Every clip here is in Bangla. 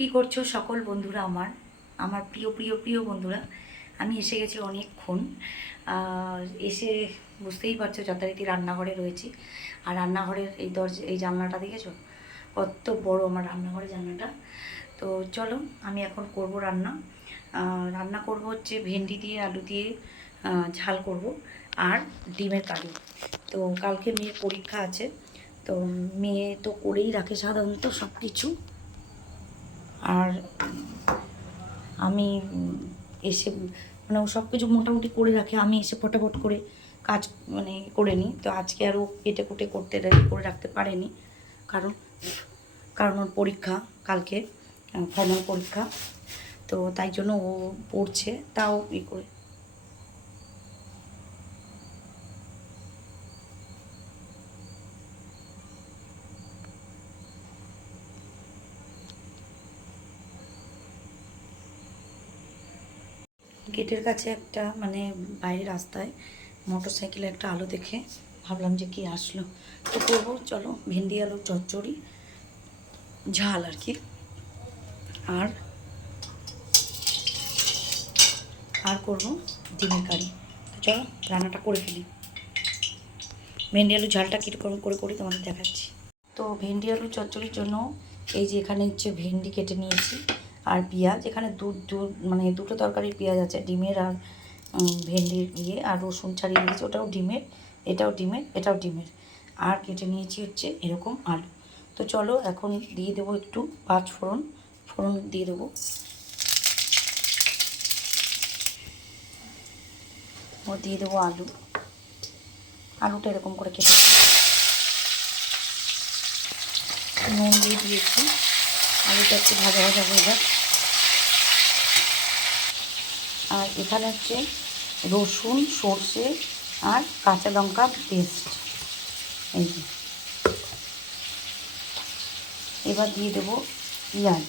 কি করছ সকল বন্ধুরা আমার? আমার প্রিয় প্রিয় প্রিয় বন্ধুরা, আমি এসে গেছি অনেকক্ষণ। এসে বুঝতেই পারছ যথারীতি রান্নাঘরে রয়েছি। আর রান্নাঘরের এই দরজা, এই জানলাটা দেখেছ? কত বড় আমার রান্নাঘরের জানলাটা। তো চলো, আমি এখন করব রান্না। রান্না করব হচ্ছে ভেন্ডি দিয়ে, আলু দিয়ে ঝাল করব আর ডিমের কারি। তো কালকে মেয়ের পরীক্ষা আছে। তো মেয়ে তো করেই রাখে সাধারণত সব কিছু আর আমি এসে মানে ও সব কিছু মোটামুটি করে রাখে, আমি এসে ফটাফট করে কাজ মানে করে নিই। তো আজকে আরও কেটে কুটে করতে করে রাখতে পারেনি, কারণ কারণ ওর পরীক্ষা কালকে ফর্মাল পরীক্ষা। তো তাই জন্য ও পড়ছে, তাও ই করে গেটের কাছে একটা মানে বাইরের রাস্তায় মোটর সাইকেলে একটা আলো দেখে ভাবলাম যে কি আসলো। তো করব, চলো ভেন্ডি আলু, চচ্চড়ি, ঝাল আর কি। আর আর করব ডিমের কারি। তো চলো রান্নাটা করে ফেলি। ভেন্ডি আলু ঝালটা কীরকম করে করি তোমাদের দেখাচ্ছি। তো ভেন্ডি আলু, চচ্চড়ির জন্য এই যে এখানে হচ্ছে ভেন্ডি কেটে নিয়েছি। আর পেঁয়াজ, এখানে দু মানে দুটো তরকারির পেঁয়াজ আছে, ডিমের আর ভেন্ডির ইয়ে আর রসুন ছাড়িয়ে দিয়েছি, ওটাও ডিমের, এটাও ডিমের এটাও ডিমের। আর কেটে নিয়েছি হচ্ছে এরকম আলু। তো চলো এখন দিয়ে দেবো একটু পাঁচ ফোড়ন ফোড়ন দিয়ে দেবো। ও দিয়ে দেবো আলু। আলুটা এরকম করে কেটে নুন দিয়ে দিয়েছি। আলুটা একটু ভাজা ভাজা হয়ে যাক। আর এখানে হচ্ছে রসুন, সর্ষে আর কাঁচা লঙ্কা পেস্ট এই যে। এবার দিয়ে দেবো পেঁয়াজ।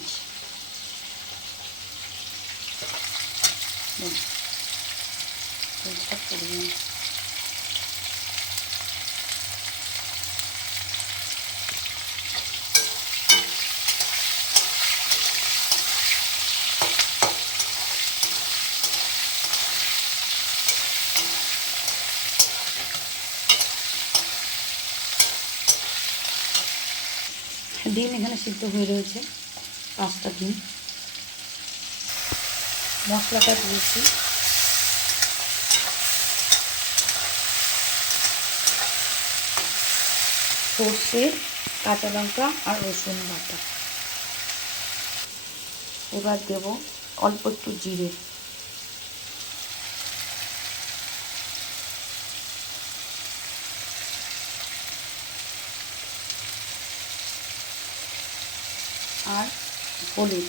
পেঁয়াজটা ডিম এখানে সিদ্ধ হয়ে রয়েছে। পাঁচটা ডিম। মশলাটা দিয়েছি। সর্ষে, কাঁচা লঙ্কা আর রসুন বাটা। এবার দেব অল্প একটু জিরে। আর হলুদ।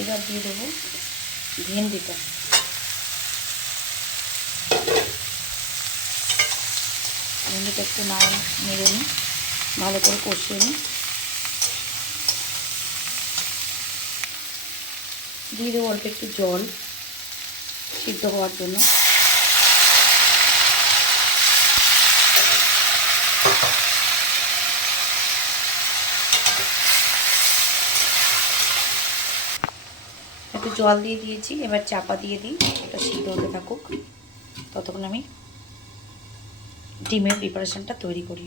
এবার দিয়ে দেবো ভেন্ডিটা। ভেন্ডিটা একটু না নেড়ে নিই, ভালো করে কষিয়ে নিই। দিয়ে দেবো অল্প একটু জল সিদ্ধ হওয়ার জন্য। জল দিয়ে দিয়েছি, এবার চাপা দিয়ে দিই, এটা সিদ্ধ হতে থাকুক। ততক্ষণ আমি ডিমের প্রিপারেশনটা তৈরি করি।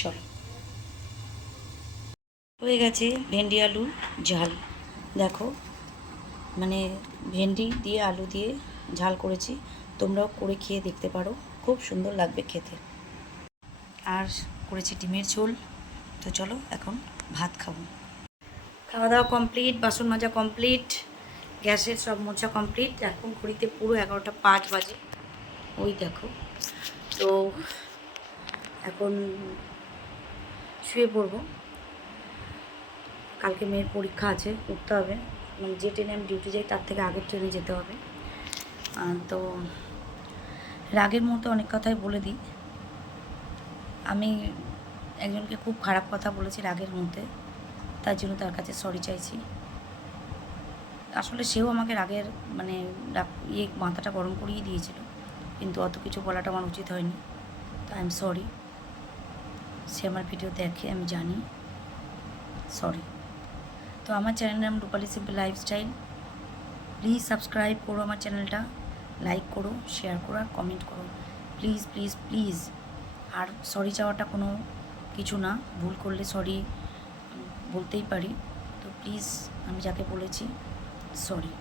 চলো। হয়ে গেছে ভেন্ডি আলু, ঝাল। দেখো মানে ভেন্ডি দিয়ে আলু দিয়ে ঝাল করেছি, তোমরাও করে খেয়ে দেখতে পারো, খুব সুন্দর লাগবে খেতে। আর করেছি ডিমের ঝোল, তো চলো এখন ভাত খাব। খাওয়া দাওয়া কমপ্লিট বাসন মাজা কমপ্লিট গ্যাসের সব মোছা কমপ্লিট এখন ঘড়িতে পুরো এগারোটা পাঁচ বাজে। ওই দেখো। তো এখন শুয়ে পড়ব। কালকে মেয়ের পরীক্ষা আছে, উঠতে হবে। মানে যে ট্রেনে আমি ডিউটি যাই, তার থেকে আগের ট্রেনে যেতে হবে। তো রাগের মুহূর্তে অনেক কথাই বলে দিই। আমি একজনকে খুব খারাপ কথা বলেছি রাগের মধ্যে তার জন্য তার কাছে সরি চাইছি। আসলে সেও আমাকে রাগের মানে ইয়ে মাথাটা গরম করিয়ে দিয়েছিল। কিন্তু অত কিছু বলাটা আমার উচিত হয়নি। তো আই এম সরি সে আমার ভিডিও দেখে, আমি জানি। সরি তো আমার চ্যানেলের নাম Rupali simple lifestyle please subscribe করো আমার চ্যানেলটা লাইক করো শেয়ার করো আর কমেন্ট করো। প্লিজ প্লিজ প্লিজ আর সরি চাওয়াটা কোনো কিছু না। ভুল করলে সরি বলতেই পারি। তো প্লিজ আমি যাকে বলেছি সরি